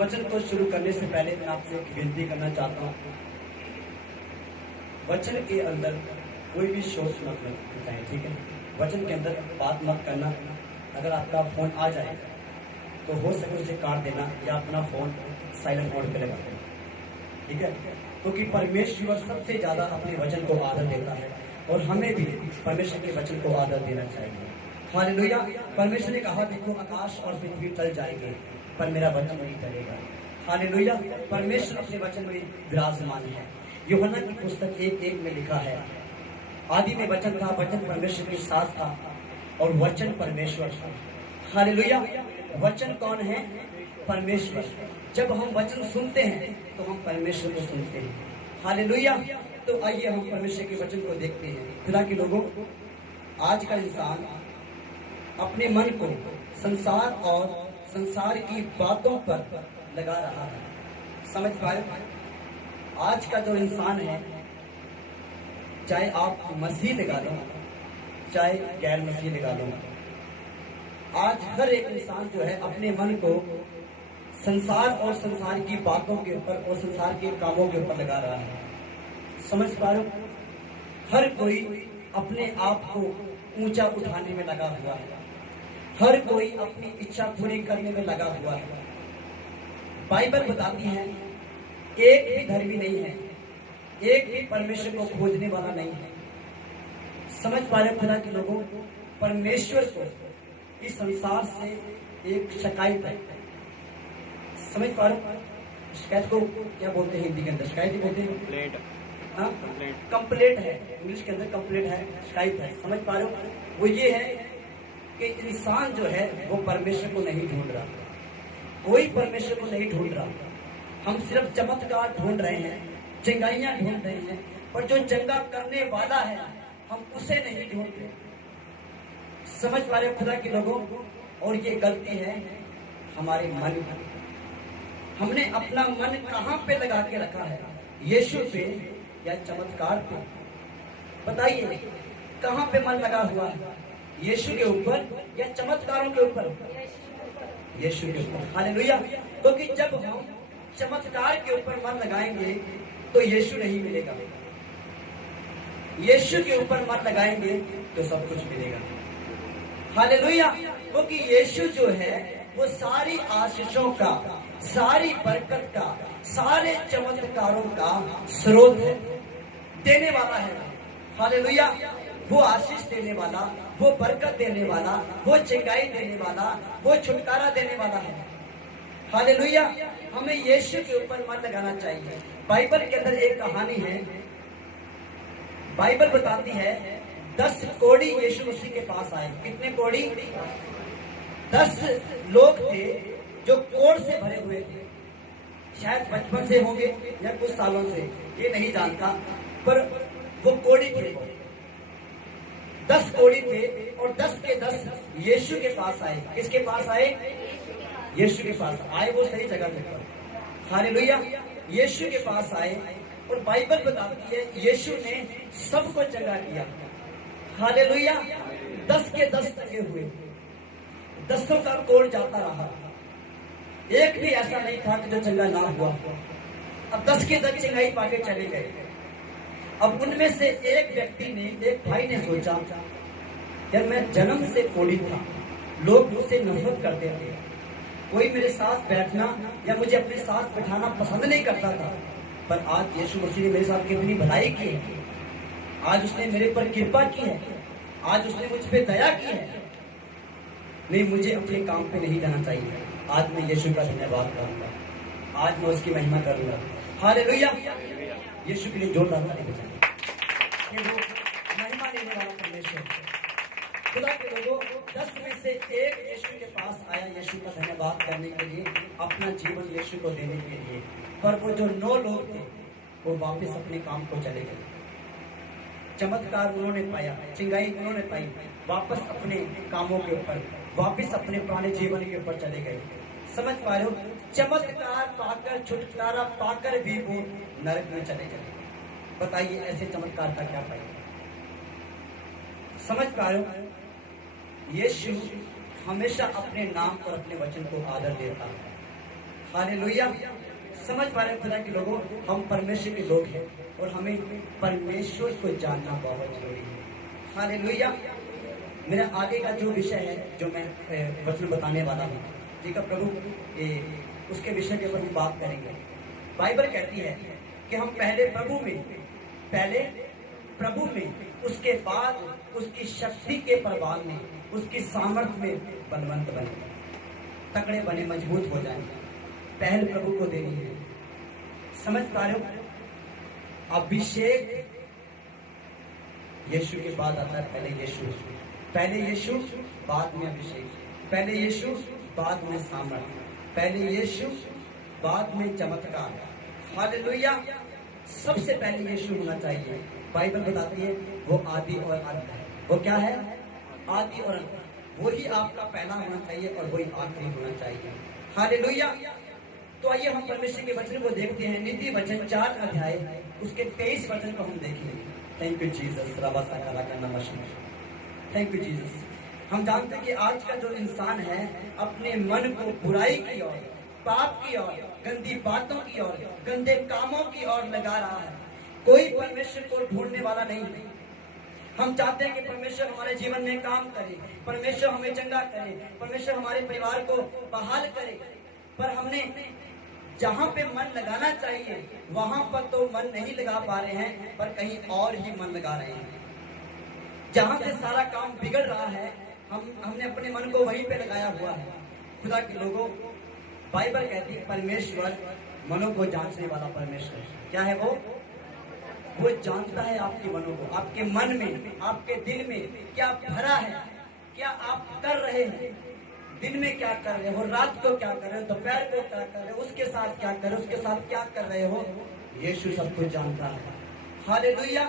वचन को शुरू करने से पहले मैं आपसे एक विनती करना चाहता हूँ। वचन के अंदर कोई भी सोच मत बताएं, ठीक है? वचन के अंदर बात मत करना। अगर आपका फोन आ जाए तो हो सके उसे काट देना या अपना फोन साइलेंट मोड पे लगा देना, ठीक है? क्योंकि परमेश्वर सबसे ज्यादा अपने वचन को आदर देता है और हमें भी परमेश्वर के वचन को आदर देना चाहिए। हालेलुया। परमेश्वर ने कहा, देखो आकाश और पृथ्वी टल जाएंगे पर मेरा वचन नहीं टलेगा। हालेलुया। परमेश्वर अपने वचन में विराजमान है। यूहन्ना की पुस्तक 1:1 में लिखा है, आदि में वचन था, वचन परमेश्वर के साथ था और वचन परमेश्वर था। हालेलुया। वचन कौन है? परमेश्वर। जब हम वचन सुनते हैं तो हम परमेश्वर को सुनते हैं। हालेलुया। तो आइए हम परमेश्वर के वचन को देखते हैं। खुदा के लोगों, आज का इंसान अपने मन को संसार और संसार की बातों पर लगा रहा है। समझ पाए? आज का जो इंसान है, चाहे आप मसीह लगा लो चाहे गैर मसीह लगा लो, आज हर एक इंसान जो है अपने मन को संसार और संसार की बातों के ऊपर और संसार के कामों के ऊपर लगा रहा है। समझ पा रहे हो? हर कोई अपने आप को ऊंचा उठाने में लगा हुआ है। हर कोई अपनी इच्छा पूरी करने में लगा हुआ है। बाइबल बताती है, एक भी धर्मी नहीं है, एक भी परमेश्वर को खोजने वाला नहीं है। समझ पा रहे खुदा के लोगों, परमेश्वर को इस संसार से एक शिकायत है। समझ पा रहे? शिकायत को क्या बोलते हैं हिंदी के अंदर? शिकायत ही बोलते हैं, कंप्लेंट है। इंग्लिश के अंदर कंप्लेंट है, शिकायत है। समझ पा रहे हो? वो ये है कि इंसान जो है वो परमेश्वर को नहीं ढूंढ रहा, कोई परमेश्वर को नहीं ढूंढ रहा। हम सिर्फ चमत्कार ढूंढ रहे हैं, चंगाइयां ढूंढ रहे हैं, पर जो चंगा करने वाला है हम उसे नहीं ढूंढ रहे। समझ पा रहे खुदा के लोगों? और ये गलती है हमारे मन की। हमने अपना मन कहाँ पे लगा के रखा है? यीशु पे या चमत्कार पे? बताइए, कहाँ पे मन लगा हुआ है? यीशु के ऊपर या चमत्कारों के ऊपर? यीशु के ऊपर। हालेलुया। क्योंकि जब हम चमत्कार के ऊपर मन लगाएंगे तो यीशु नहीं मिलेगा। यीशु के ऊपर मन लगाएंगे तो सब कुछ मिलेगा। हालेलुया। क्योंकि यीशु जो है वो सारी आशीषों का, सारी बरकत का, सारे चमत्कारों का स्रोत है, देने वाला है। हालेलुया। वो आशीष देने वाला, वो बरकत देने वाला, वो चंगाई देने वाला, वो छुटकारा देने वाला है। हालेलुया। हमें यीशु के ऊपर मन लगाना चाहिए। बाइबल के अंदर एक कहानी है। बाइबल बताती है 10 कोढ़ी यीशु मसीह के पास आए। कितने कोढ़ी? 10 लोग थे जो कोढ़ से भरे हुए थे। शायद बचपन से होंगे या कुछ सालों से, ये नहीं जानता, पर वो कोढ़ी थे। 10 कोढ़ी थे और 10 के 10 यीशु के पास आए। किसके पास आए? यीशु के पास आए। वो सही जगह पे पर। हालेलुया। यीशु के पास आए और बाइबल बताती है यीशु ने सबको चंगा किया। हालेलुया। 10 के 10 चंगे हुए, 10 का कोढ़ जाता रहा। एक भी ऐसा नहीं था कि जो चंगा ना हुआ। अब 10 के 10 चंगाई पाके चले गए। अब उनमें से एक व्यक्ति ने, एक भाई ने सोचा, यार मैं जन्म से कोढ़ी था, लोग मुझसे नफरत करते थे, कोई मेरे साथ बैठना या मुझे अपने साथ बैठाना पसंद नहीं करता था, पर आज यीशु मसीह ने मेरे साथ कितनी भलाई की है। आज उसने मेरे पर कृपा की है, आज उसने मुझ पे दया की है। नहीं, मुझे अपने काम पे नहीं जाना चाहिए। आज मैं यीशु का धन्यवाद करूंगा, आज मैं उसकी महिमा करूंगा। हालेलुया। यीशु के लिए जोरदार ताली बजाएं। वो महिमा लेने वाला परमेश्वर। खुदा के लोगों, 10 में से एक यीशु के पास आया यीशु का धन्यवाद करने के लिए, अपना जीवन यीशु को देने के लिए। पर वो जो 9 लोग थे वो वापस अपने काम को चले गए। चमत्कार उन्होंने पाया, चिंगाई उन्होंने पाई, वापस अपने कामों के ऊपर, वापस अपने पुराने जीवन के ऊपर चले गए। समझ पा रहे हो? चमत्कार पाकर, छुटकारा पाकर भी वो नरक में चले गए। बताइए ऐसे चमत्कार का क्या फायदा? समझ पा रहे हो? यीशु हमेशा अपने नाम और अपने वचन को आदर देता है। हालेलुया। समझ पा रहे खुदा के लोगों, हम परमेश्वर के लोग हैं और हमें परमेश्वर को जानना बहुत जरूरी है। हालेलुया। मेरा आगे का जो विषय है, जो मैं वचन बताने वाला हूँ, ठीक है प्रभु, उसके विषय के ऊपर हम बात करेंगे। बाइबल कहती है कि हम पहले प्रभु में, उसके बाद उसकी शक्ति के प्रभाव में, उसकी सामर्थ्य में बलवंत बने, तगड़े बने, मजबूत हो जाए। पहल प्रभु को देनी है। समझ पा रहे हो? अभिषेक यीशु के बाद आता है। पहले यीशु बाद में अभिषेक, पहले यीशु बाद में सामर्थ्य, पहले यीशु बाद में चमत्कार। हालेलुया। सबसे पहले यीशु होना चाहिए। बाइबल बताती है वो आदि और अंत है। वो क्या है? आदि और अंत। वही आपका पहला होना चाहिए और वही आखिरी होना चाहिए। हालेलुया। तो आइए हम परमेश्वर के वचन को देखते हैं। नीति वचन 4 अध्याय उसके 23 वचन को हम देखेंगे। Thank you Jesus. Thank you Jesus. हम जानते हैं कि आज का जो इंसान है अपने मन को बुराई की ओर, पाप की ओर, गंदी बातों की ओर, गंदे कामों की ओर लगा रहा है। कोई परमेश्वर को ढूंढने वाला नहीं है। हम चाहते हैं कि परमेश्वर हमारे जीवन में काम करे, परमेश्वर हमें चंगा करे, परमेश्वर हमारे परिवार को बहाल करे, पर हमने जहां पे मन लगाना चाहिए वहां पर तो मन नहीं लगा पा रहे हैं, पर कहीं और ही मन लगा रहे हैं। जहां से सारा काम बिगड़ रहा है, हमने अपने मन को वहीं पे लगाया हुआ है। खुदा के लोगों, बाइबल कहती है परमेश्वर मनों को जांचने वाला परमेश्वर। क्या है वो जानता है आपके मनों को, आपके मन में, आपके दिल में क्या भरा है, क्या आप कर रहे हैं, दिन में क्या कर रहे हो, रात को क्या कर रहे हो, दोपहर को क्या कर रहे हो, उसके साथ क्या कर रहे हो, उसके साथ क्या कर रहे हो। यीशु सब कुछ जानता है। हालेलुया।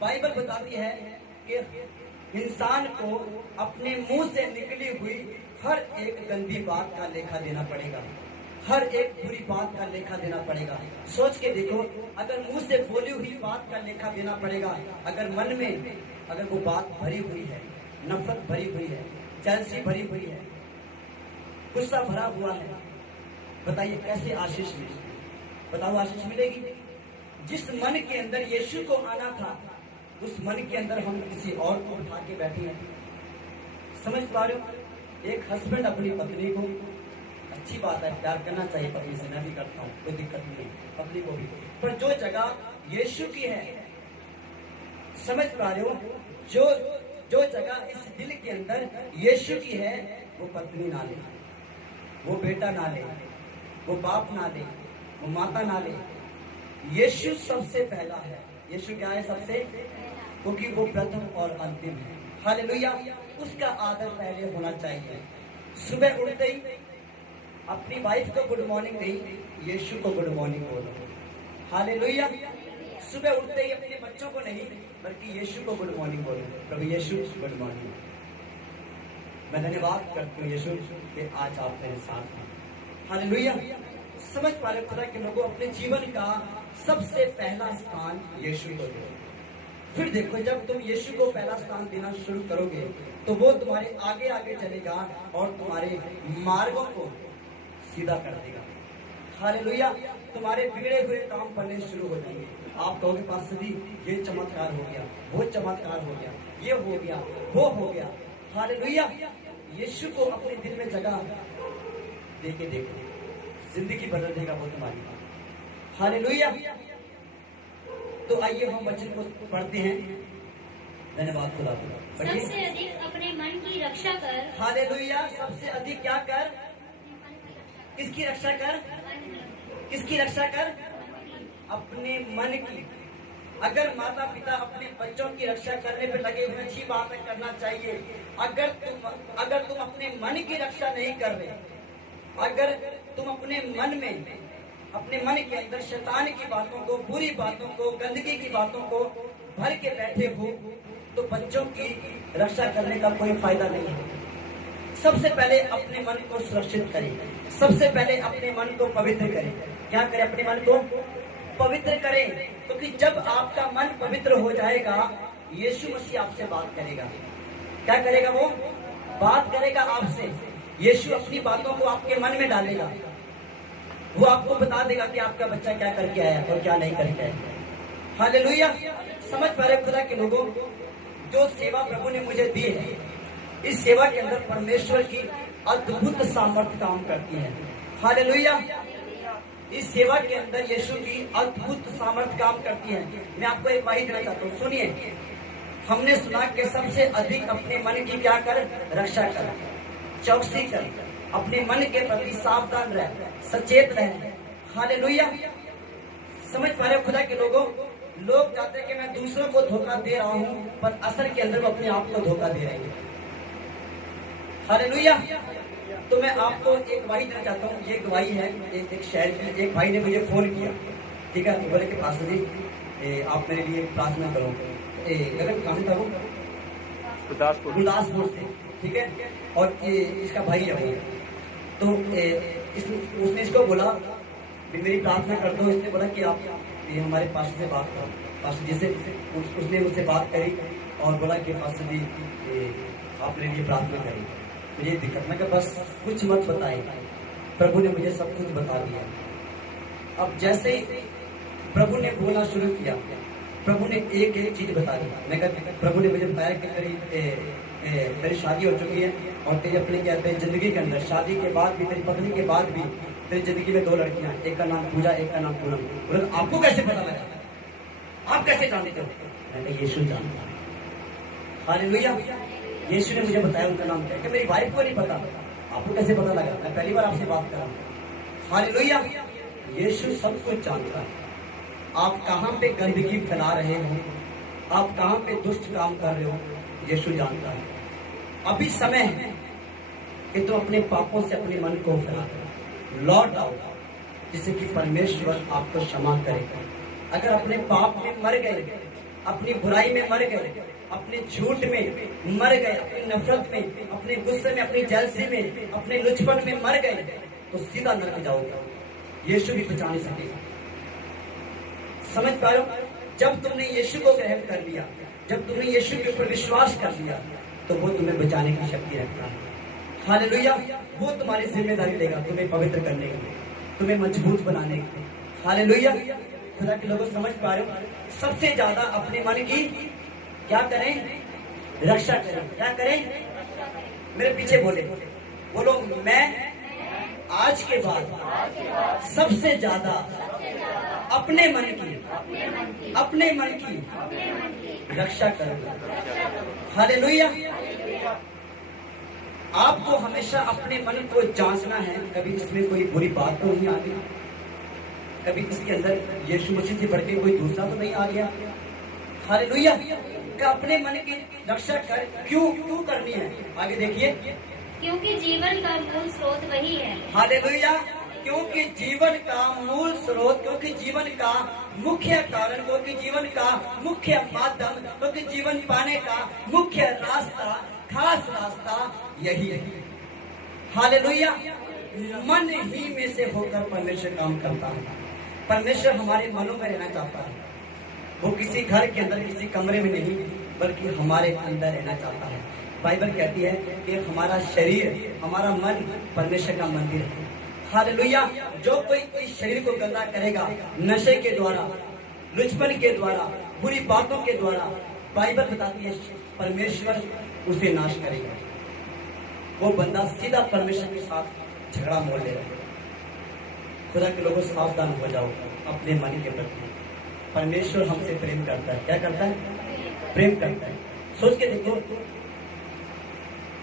बाइबल बताती है कि इंसान को अपने मुंह से निकली हुई हर एक गंदी बात का लेखा देना पड़ेगा, हर एक बुरी बात का लेखा देना पड़ेगा। सोच के देखो, अगर मुंह से बोली हुई बात का लेखा देना पड़ेगा, अगर मन में अगर वो बात भरी हुई है, नफरत भरी हुई है, जलसी भरी हुई है, गुस्सा भरा हुआ है, बताइए कैसे आशीष मिलेगी? बताओ आशीष मिलेगी? जिस मन के अंदर यीशु को आना था, उस मन के अंदर हम किसी और को उठा के बैठे हैं। समझ पा रहे हो? एक हस्बैंड अपनी पत्नी को, अच्छी बात है, प्यार करना चाहिए पत्नी से, मैं भी करता हूँ, कोई दिक्कत नहीं, पत्नी को भी, पर जो जगह यीशु की है, समझ पा रहे हो, जो जगह इस दिल के अंदर यीशु की है, वो पत्नी ना ले, वो बेटा ना ले, वो बाप ना ले, वो माता ना ले। यीशु सबसे पहला है। यीशु क्या है? सबसे, क्योंकि वो प्रथम और अंतिम है। हालेलुया। उसका आदर पहले होना चाहिए। सुबह उठते ही अपनी वाइफ को गुड मॉर्निंग नहीं, यीशु को गुड मॉर्निंग बोलो। हालेलुया। सुबह उठते ही अपने बच्चों को नहीं, बल्कि यीशु को गुड मॉर्निंग बोलो। प्रभु यीशु गुड मॉर्निंग। मैं धन्यवाद करती हूँ यीशु कि आज आप मेरे साथ हैं। हालेलुया। समझ पा रहे खुदा के लोगों, अपने जीवन का सबसे पहला स्थान यीशु को दो। फिर देखो, जब तुम यीशु को पहला स्थान देना शुरू करोगे तो वो तुम्हारे आगे आगे चलेगा और तुम्हारे मार्गों को सीधा कर देगा। हालेलुया। तुम्हारे बिगड़े हुए काम बनने शुरू हो जाएंगे। आप कहोगे पास्टर जी, ये चमत्कार हो गया, वो चमत्कार हो गया, ये हो गया, वो हो गया। हालेलुया। यीशु को अपने दिल में जगह देके देखो, जिंदगी बदल देगा वो तुम्हारी। हालेलुया। तो आइए हम वचन को पढ़ते हैं। धन्यवाद खुदा। सबसे अधिक अपने मन की रक्षा कर। हालेलुया। सबसे अधिक क्या कर? किसकी रक्षा कर? किसकी रक्षा कर? अपने मन की। अगर माता पिता अपने बच्चों की रक्षा करने पर लगे हुए, अच्छी बात है, करना चाहिए। अगर तुम अपने मन की रक्षा नहीं कर रहे, अगर तुम अपने मन में, अपने मन के अंदर शैतान की बातों को, बुरी बातों को, गंदगी की बातों को भर के बैठे हो, तो बच्चों की रक्षा करने का कोई फायदा नहीं है। सबसे पहले अपने मन को सुरक्षित करें, सबसे पहले अपने मन को पवित्र करें। क्या करें? अपने मन को पवित्र करें, क्योंकि जब आपका मन पवित्र हो जाएगा, यीशु मसीह आपसे बात करेगा। क्या करेगा? वो बात करेगा आपसे। यीशु अपनी बातों को आपके मन में डालेगा। वो आपको बता देगा कि आपका बच्चा क्या करके आया और क्या नहीं करके आया। हालेलुया। समझ पा रहे खुदा के लोगों, जो सेवा प्रभु ने मुझे दी है, इस सेवा के अंदर परमेश्वर की अद्भुत सामर्थ्य काम करती है। हालेलुया। इस सेवा के अंदर यीशु की अद्भुत सामर्थ्य काम करती है। मैं आपको एक बात देना चाहता हूँ, सुनिए। हमने सुना कि सबसे अधिक अपने मन की क्या कर, रक्षा कर, चौकसी कर, अपने मन के प्रति सावधान रहे, सचेत रहे। हालेलुया। समझ पा रहे हो खुदा के लोगों, लोग चाहते हैं कि मैं दूसरों को धोखा दे रहा हूं, पर असल के अंदर वो अपने आप को धोखा दे रहे हैं। हालेलुया। तो मैं आपको एक गवाही देना चाहता हूँ। ये गवाही है एक शहर की। एक भाई ने मुझे फोन किया, ठीक है, बोले कि पास्टर जी आप मेरे लिए प्रार्थना करो। गगन कहाँ से था वो? गुरदासपुर से, ठीक है। और इसका भाई है वो। तो उसने इसको बोला मेरी प्रार्थना कर दो। इसने बोला कि आप हमारे पास्टर से बात करो। पास्टर जी से उसने मुझसे बात करी और बोला कि पास्टर जी आप मेरे लिए प्रार्थना करें, मुझे दिक्कत। मैं बस कुछ मत बताए, प्रभु ने मुझे सब कुछ बता दिया। अब जैसे ही प्रभु ने बोलना शुरू किया, प्रभु ने एक एक चीज बता दी। मैं प्रभु ने मुझे बताया कि तेरी शादी हो चुकी है और तेरी अपने क्या तेरी जिंदगी के अंदर शादी के बाद भी, तेरी पत्नी के बाद भी तेरी जिंदगी में 2 लड़कियां, एक का नाम पूजा, एक का नाम पूनम। बोले आपको कैसे पता लगा, आप कैसे जानते हो? मैंने यीशु जानता है। हालेलुया। यीशु ने मुझे बताया उनका नाम क्या है। कि मेरी वाइफ को नहीं पता, आपको कैसे पता लगा? मैं पहली बार आपसे बात कर रहा हूँ। हालेलुया। यीशु सब कुछ जानता है। आप कहाँ पे गंदगी फैला रहे हो, आप कहाँ पे दुष्ट काम कर रहे हो, यीशु जानता है। अभी समय है कि तुम अपने पापों से अपने मन को फैला लौट आओ, जिससे कि परमेश्वर आपको क्षमा करेगा। अगर अपने पाप में मर गए, अपनी बुराई में मर गए, अपने झूठ में मर गए, अपनी नफरत में, अपने गुस्से में, अपनी जलसी में, अपने लुचपन में मर गए, तो सीधा नरक जाओगे। यीशु भी बचा नहीं सकेगा। समझ पा रहे हो? जब तुमने यीशु को ग्रहण कर लिया, जब तुमने यीशु के ऊपर विश्वास कर लिया, तो वो तुम्हें बचाने की शक्ति रखता है। हालेलुया। वो तुम्हारी जिम्मेदारी लेगा तुम्हें पवित्र करने की, तुम्हें मजबूत बनाने की। हालेलुया। खुदा के लोगों समझ पा रहे हो? सबसे ज्यादा अपने मन की क्या करें, रक्षा करें। क्या करें? मेरे पीछे बोले, बोलो मैं आज के बाद सबसे ज्यादा अपने मन की रक्षा करूंगा। हालेलुया। आपको हमेशा अपने मन को जांचना है, कभी इसमें कोई बुरी बात तो नहीं आ गई, कभी इसके अंदर यीशु मसीह से बढ़ के कोई दूसरा तो नहीं आ गया। हालेलुया। का अपने मन की रक्षा कर क्यों करनी है? आगे देखिए, क्योंकि जीवन का मूल स्रोत वही है। हालेलुया। क्योंकि जीवन का मूल स्रोत, क्योंकि जीवन का मुख्य कारण, क्योंकि जीवन का मुख्य माध्यम, क्योंकि जीवन पाने का मुख्य रास्ता, खास रास्ता यही है। हालेलुया। मन ही में से होकर परमेश्वर काम करता है। परमेश्वर हमारे मनों में रहना चाहता है। वो किसी घर के अंदर, किसी कमरे में नहीं, बल्कि हमारे अंदर रहना चाहता है। बाइबल कहती है कि हमारा शरीर, हमारा मन परमेश्वर का मंदिर है। हालेलुया। जो कोई इस शरीर को गंदा करेगा नशे के द्वारा, लुचपन के द्वारा, बुरी बातों के द्वारा, बाइबल बताती है परमेश्वर उसे नाश करेगा। वो बंदा सीधा परमेश्वर के साथ झगड़ा मोड़ लेगा। खुदा के लोगों सावधान हो जाओ अपने मन के प्रति। परमेश्वर हमसे प्रेम करता है। क्या करता है? प्रेम करता है। सोच के देखो,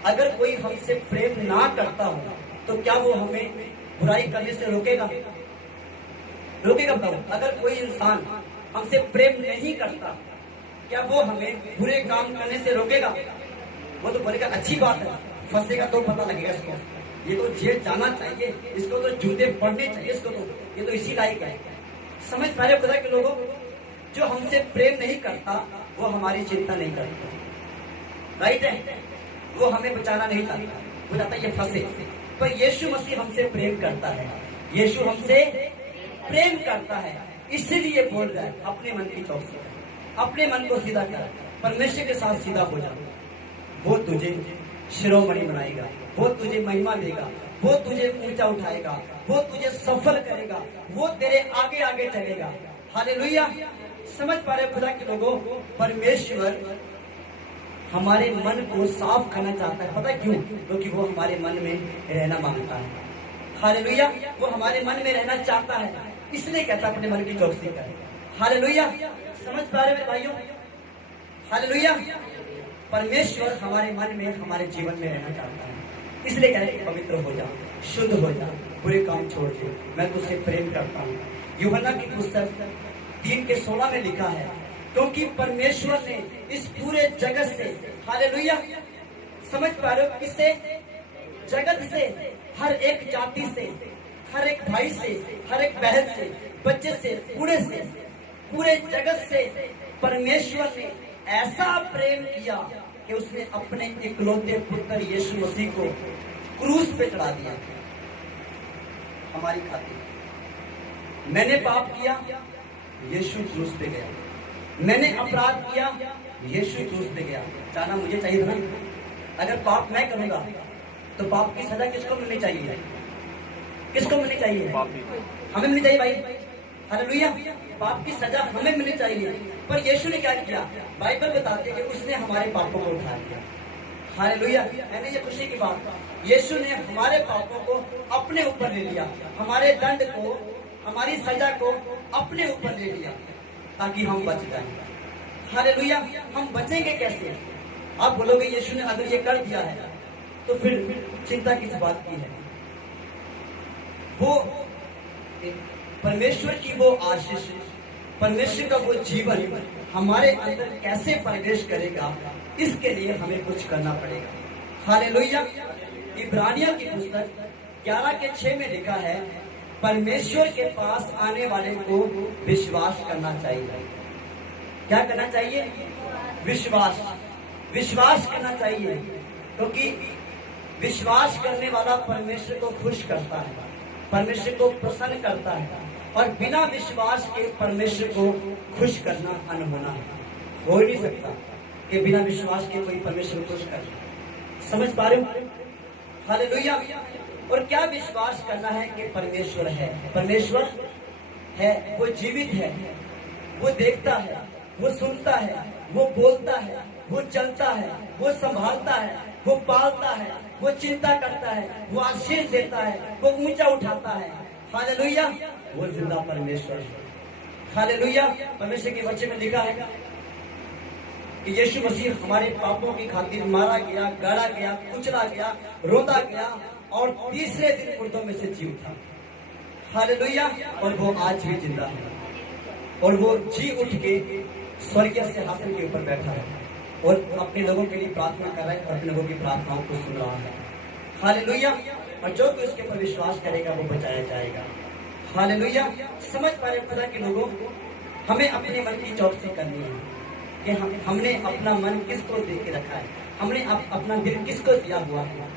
अगर कोई हमसे प्रेम ना करता हो तो क्या वो हमें बुराई करने से रोकेगा? बताओ। अगर कोई इंसान हमसे प्रेम नहीं करता, क्या वो हमें बुरे काम करने से रोकेगा? वो तो बोलेगा अच्छी बात है, फंसेगा तो पता लगेगा इसको, ये तो जेल जाना चाहिए, इसको तो जूते पड़ने चाहिए, इसको तो ये तो इसी लायक है। समझ पा रहे खुदा के लोगों? जो हमसे प्रेम नहीं करता वो हमारी चिंता नहीं करता, राइट है? वो हमें बचाना नहीं चाहता, वो चाहता ये फंसे। पर यीशु मसीह हमसे प्रेम करता है। यीशु हमसे प्रेम करता है, इसलिए बोल रहा है अपने मन की चौकसी कर, अपने मन को सीधा कर, परमेश्वर के साथ सीधा हो जा। वो तुझे शिरोमणि बनाएगा, वो तुझे महिमा देगा, वो तुझे ऊंचा उठाएगा, वो तुझे सफल करेगा, वो तेरे आगे आगे चलेगा। हालेलुया। समझ पा रहे खुदा के लोगों, परमेश्वर हमारे मन को साफ करना चाहता है। पता क्यों? क्योंकि वो हमारे मन में रहना मांगता है। हालेलुया। वो हमारे मन में रहना चाहता है, इसलिए कहता है अपने मन की चौकसी कर। हालेलुया। समझ पा रहे मेरे भाइयों? हालेलुया। परमेश्वर हमारे मन में, हमारे जीवन में रहना चाहता है, इसलिए कह रहे हैं पवित्र हो जा, शुद्ध हो जा, बुरे काम छोड़ दे, मैं तुझसे प्रेम करता हूँ। यूहन्ना की पुस्तक 3:16 में लिखा है, क्योंकि परमेश्वर ने इस पूरे जगत से, हालेलुया, समझ पा रहे हो, किससे? जगत से, हर एक जाति से, हर एक भाई से, हर एक बहन से, बच्चे से, बूढ़े से, पूरे जगत से परमेश्वर ने ऐसा प्रेम किया कि उसने अपने इकलौते पुत्र यीशु मसीह को क्रूस पे चढ़ा दिया हमारी खातिर। मैंने पाप किया, यीशु क्रूस पे गया। मैंने अपराध किया, यीशु क्रूस पे गया। जाना मुझे चाहिए था ना। अगर पाप मैं करूंगा तो पाप की सजा किसको मिलनी चाहिए? किसको मिलनी चाहिए? हमें मिलनी चाहिए भाई। हालेलुया। पाप की सजा हमें मिलनी चाहिए, पर यीशु ने क्या किया? बाइबल बताती है कि उसने हमारे पापों को उठा लिया। हालेलुया। मैंने ये खुशी की बात, यीशु ने हमारे पापों को अपने ऊपर ले लिया, हमारे दंड को, हमारी सजा को अपने ऊपर ले लिया, ताकि हम बच जाएं। हालेलुया। हम बचेंगे कैसे? आप बोलोगे यीशु ने अगर ये कर दिया है तो फिर चिंता किस बात की है? वो परमेश्वर की वो आशीष, परमेश्वर का वो जीवन हमारे अंदर कैसे प्रवेश करेगा, इसके लिए हमें कुछ करना पड़ेगा। हालेलुया। इब्रानियों की पुस्तक 11:6 में लिखा है, परमेश्वर के पास आने वाले को विश्वास करना चाहिए। क्या करना चाहिए? विश्वास। विश्वास करना चाहिए, क्योंकि विश्वास करने वाला परमेश्वर को खुश करता है, परमेश्वर को प्रसन्न करता है, और बिना विश्वास के परमेश्वर को खुश करना अनहोना है। हो ही नहीं सकता कि बिना विश्वास के कोई परमेश्वर को खुश करे। समझ पा रहे हो? हालेलुया। और क्या विश्वास करना है कि परमेश्वर है, परमेश्वर है, वो जीवित है, वो देखता है, वो सुनता है, वो बोलता है, वो चलता है, वो संभालता है, वो पालता है, वो चिंता करता है, वो आशीष देता है, वो ऊंचा उठाता है। हालेलुया। वो जिंदा परमेश्वर है। हालेलुया। परमेश्वर के वचन में लिखा है कि यीशु मसीह हमारे पापों की खातिर मारा गया, गाड़ा गया, कुचला गया, रोता गया, और तीसरे दिन मुर्दों में से जी उठा। हालेलुया। और वो आज भी जिंदा है, और वो जी उठ के स्वर्गीय सिंहासन के ऊपर बैठा है और अपने लोगों के लिए प्रार्थना कर रहा है और अपने लोगों की प्रार्थनाओं को सुन रहा है। हालेलुया। और जो कोई उसके पर विश्वास करेगा वो बचाया जाएगा। हालेलुया। समझ पा रहे खुदा के लोगों, हमें अपने मन की चौकसी करनी है कि हमने अपना मन किसको दे के रखा है, हमने अपना दिल किसको दिया हुआ है।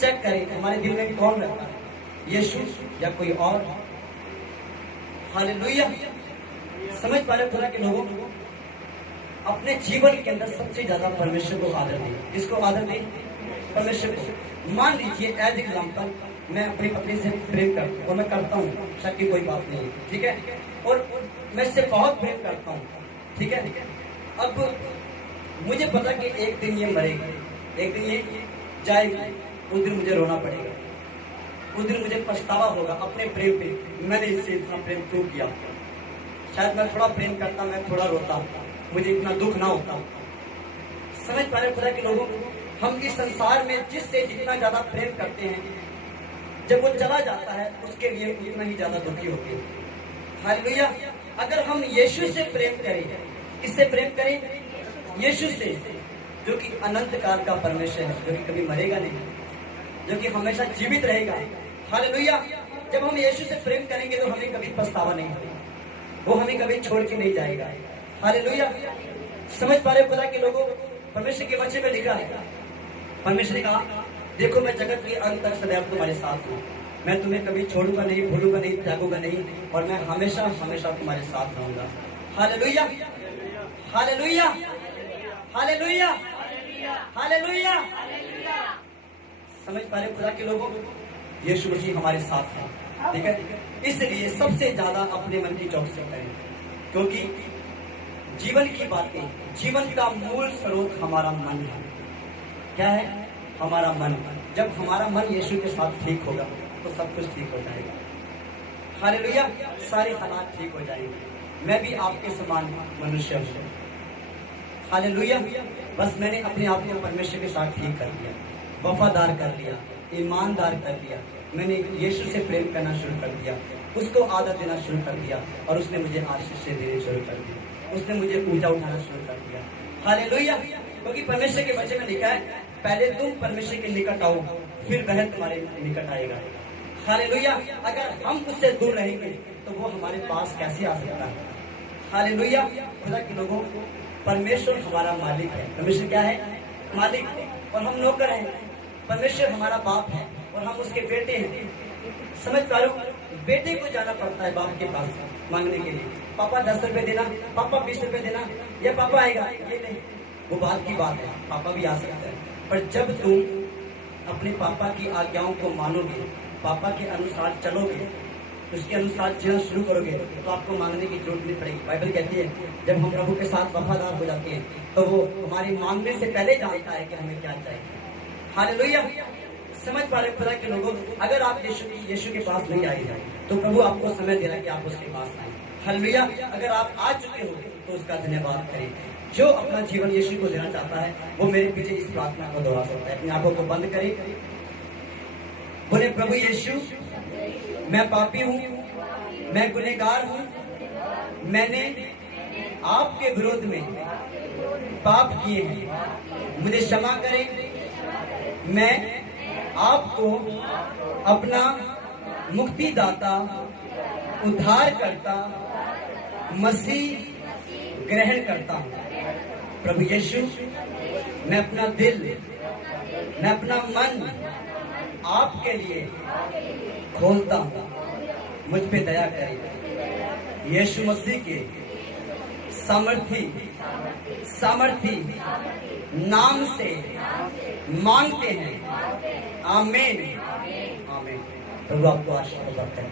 चेक करें हमारे दिल में कौन रहता है, यीशु या कोई और। हालेलुया। समझ पा रहे खुदा के लोगों, अपने जीवन के अंदर सबसे ज्यादा परमेश्वर को आदर दें। किसको आदर दें? परमेश्वर को। मान लीजिए एज एग्जाम्पल, मैं अपनी पत्नी से प्रेम करता हूँ, और मैं करता हूँ, शक की कोई बात नहीं है, ठीक है, और मैं इससे बहुत प्रेम करता हूँ, ठीक है। अब मुझे पता कि एक दिन ये मरेगी, एक दिन ये जाएगी, उस दिन मुझे रोना पड़ेगा, उस दिन मुझे पछतावा होगा अपने प्रेम पे, मैंने इससे इतना प्रेम क्यों किया। शायद मैं थोड़ा प्रेम करता, मैं थोड़ा रोता, मुझे इतना दुख ना होता। समझ पा रहे खुदा के लोगों, हम इस संसार में जिससे जितना ज्यादा प्रेम करते हैं, जब वो चला जाता है उसके लिए उतना ही ज्यादा दुखी होते हैं। हालेलुया। अगर हम यीशु से प्रेम करें, किससे प्रेम करें? यीशु से, जो कि अनंत काल का परमेश्वर है, जो कि कभी मरेगा नहीं, जो कि हमेशा जीवित रहेगा। हालेलुया। जब हम यीशु से प्रेम करेंगे तो हमें कभी पछतावा नहीं होगा, वो हमें कभी छोड़ के नहीं जाएगा। हालेलुया। समझ पा रहे खुदा के लोगों, परमेश्वर के वचन में लिखा है, परमेश्वर ने कहा, देखो मैं जगत के अंत तक सदैव तुम्हारे साथ हूँ, मैं तुम्हें कभी छोड़ूंगा नहीं, भूलूंगा नहीं, त्यागूंगा नहीं, और मैं हमेशा हमेशा तुम्हारे साथ रहूंगा। हालेलुया। हालेलुया। हालेलुया। हालेलुया। समझ पा रहे खुदा के लोगों, यीशु मसीह हमारे साथ है, ठीक है। इसलिए सबसे ज्यादा अपने मन की चौकसी करें, क्योंकि जीवन की बातें, जीवन का मूल स्रोत हमारा मन है। क्या है? हमारा मन। जब हमारा मन यीशु के साथ ठीक होगा तो सब कुछ ठीक हो जाएगा। हालेलुया, सारे हालात ठीक हो जाएंगे। मैं भी आपके समान मनुष्य हूँ। हालेलुया, बस मैंने अपने आप को परमेश्वर के साथ ठीक कर दिया, वफादार कर लिया, ईमानदार कर लिया। मैंने यीशु से प्रेम करना शुरू कर दिया, उसको आदर देना शुरू कर दिया और उसने मुझे आशीष देने शुरू कर दिया, उसने मुझे पूजा उठाना शुरू कर दिया। हालेलुया, क्योंकि परमेश्वर के वचन में लिखा है, पहले तुम परमेश्वर के निकट आओ, फिर वह तुम्हारे निकट आएगा। हालेलुया, अगर हम उससे दूर रहेंगे तो वो हमारे पास कैसे आ सकता है? हालेलुया, खुदा के लोगों, परमेश्वर हमारा मालिक है। परमेश्वर क्या है? मालिक, और हम नौकर हैं। परमेश्वर हमारा बाप है और हम उसके बेटे हैं। समझ पा रहे हो? बेटे को जाना पड़ता है बाप के पास मांगने के लिए। पापा 10 रुपए देना, पापा 20 रुपए देना, या पापा आएगा, ये नहीं, वो बात की बात है, पापा भी आ सकता है। पर जब तुम अपने पापा की आज्ञाओं को मानोगे, पापा के अनुसार चलोगे, उसके अनुसार जीना शुरू करोगे, तो आपको मांगने की जरूरत नहीं पड़ेगी। बाइबल कहती है, जब हम प्रभु के साथ वफादार हो जाते हैं तो वो हमारी मांगने से पहले जानता है कि हमें क्या चाहिए। हालेलुया, समझ पा रहे खुदा के लोगों, अगर आप यीशु के पास नहीं आए हैं तो प्रभु आपको समय दे रहा है कि आप उसके पास आए। हालेलुया, अगर आप आ चुके हो तो उसका धन्यवाद करें। जो अपना जीवन यीशु को देना चाहता है वो मेरे पीछे इस प्रार्थना को दोहरा सकता है। अपनी आंखों को बंद करें, बोले, प्रभु यीशु, मैं पापी हूँ, मैं गुनहगार हूँ, मैंने आपके विरोध में पाप किए हैं, मुझे क्षमा करें। मैं आपको अपना मुक्तिदाता, उद्धारकर्ता, मसीह ग्रहण करता हूँ। प्रभु यीशु, मैं अपना दिल, मैं अपना मन आपके लिए खोलता हूँ, मुझ पे दया करें। यीशु मसीह के सामर्थी नाम से मांगते हैं, आमीन, आमीन। प्रभु आपको आशीर्वाद करें।